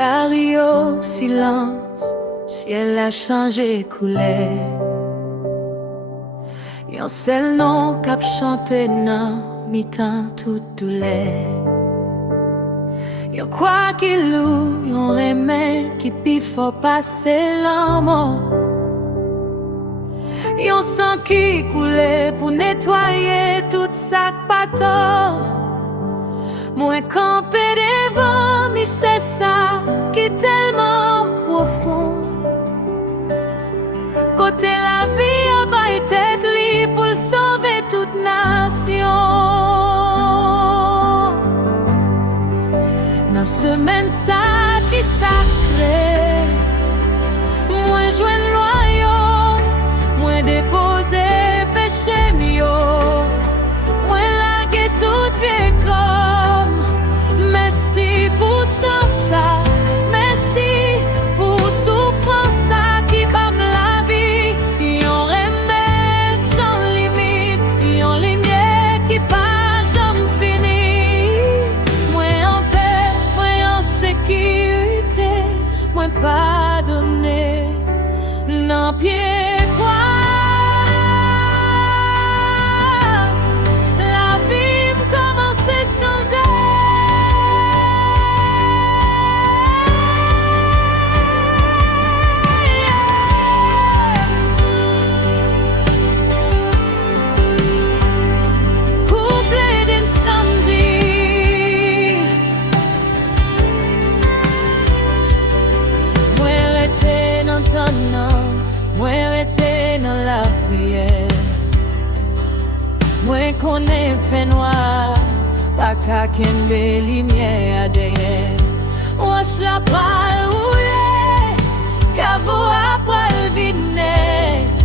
La Rio, silence, ciel a changé couleur. Yon seul nom cap chanté nan mi-temps toute douleur. Yon quoi qu'il loue, yon remè qui pi faut passer l'amour. Yon sang qui coulait pour nettoyer tout sac pato. Moi campé devant mystère ça qui est tellement profond. Côté la vie a pas été li pour sauver toute nation. Dans semaine ça qui sacré, moi joindre loyaux, moi déposer péché mio, moi laguer toute vie comme. Merci pour ça, merci pour souffrance ça qui bat la vie. Yon remè sans limite, yon lumière qui pas jamais fini. Moi en paix, moi en sécurité, moi pardonné, non pied quoi. La vie commence à changer. Moi rester dans la prière. Moi connais fait noir, pas qu'à qu'une belle lumière derrière. Wash la balle roulée, caveau après le vide net.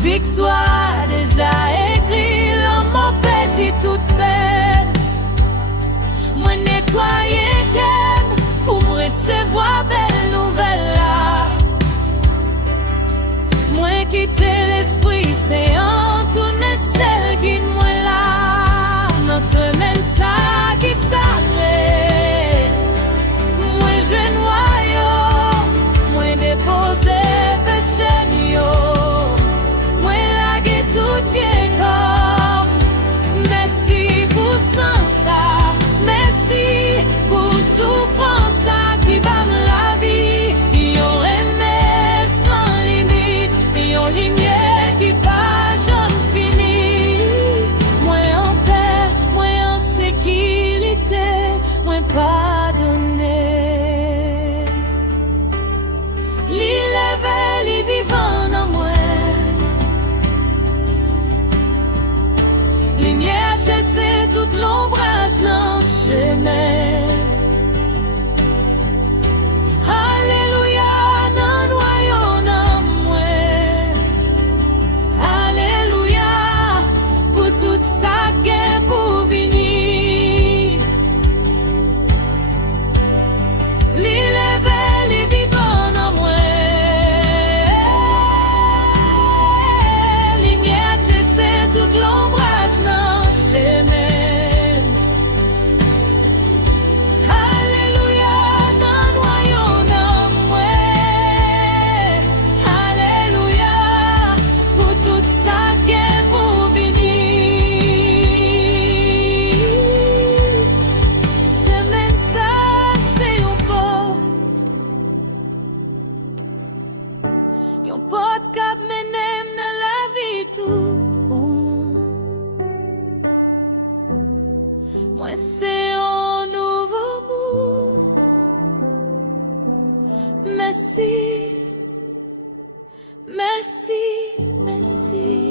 Victoire déjà écrit, l'homme mon petit toute belle. Moi nettoyer qu'aime pour recevoir belle nouvelle là. Moi quitter l'esprit, c'est en tourner celle qui moi là. Dans semaine ça qui sacré, moi je noyau, moi déposer péché mio, moi laguer toute vie comme. Merci pour ça, merci pour souffrance ça qui bat la vie. Yon remè sans limite, yon lumière qui pas jamais fini. Moi en paix, moi en sécurité, moi pardonné. Li levé, li vivant dans moi. Lumière chassée toute l'ombrage dans le chemin. Alléluia, nan noyau nan moi. Alléluia, pour tout ça gain pour venir. Li levé, li vivant dans moi. Lumière chassée toute l'ombrage dans le chemin. Yon pot kap menem nan la vie tout bon. Moi c'est un nouveau mot. Merci, merci, merci.